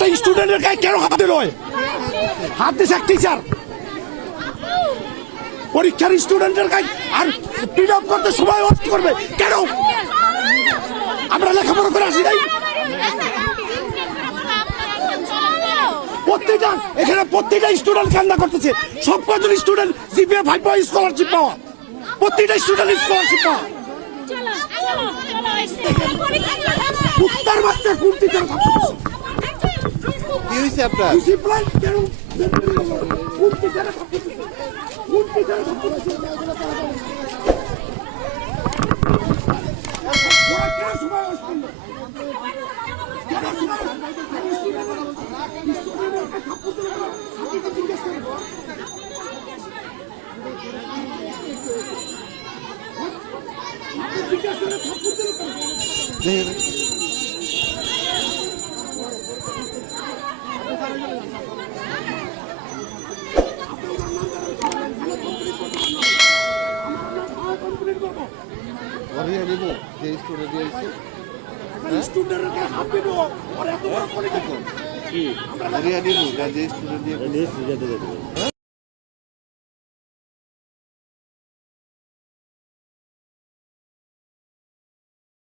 একটা স্টুডেন্টের গায়ে কেন হাত দিল? হাত দিছে এক টিচার পরীক্ষার স্টুডেন্টের গায়ে, আর পিড আপ করতে সময় ওয়েস্ট করবে কেন? আমরা লেখাপড়া করে আসি নাই? প্রত্যেকটা স্টুডেন্ট কান্না করতেছে। সব কজন স্টুডেন্ট জিপিএ 5 পাওয়া, স্কলারশিপ পাওয়া, প্রত্যেকটা স্টুডেন্ট স্কলারশিপ পাওয়া। উত্তর বাচ্চা কোন টিচার কি হয়েছে আপনার? ডিসিপ্লিন কেন? কোন টিচার কোন টিচার ধরিয়ে নিব যে স্টুডেন্ট দিয়েছে, স্টুডেন্টের গায়ে হাত দিব আর এত বড় পরীক্ষা ধরিয়ে নিব যে স্টুডেন্ট দিয়ে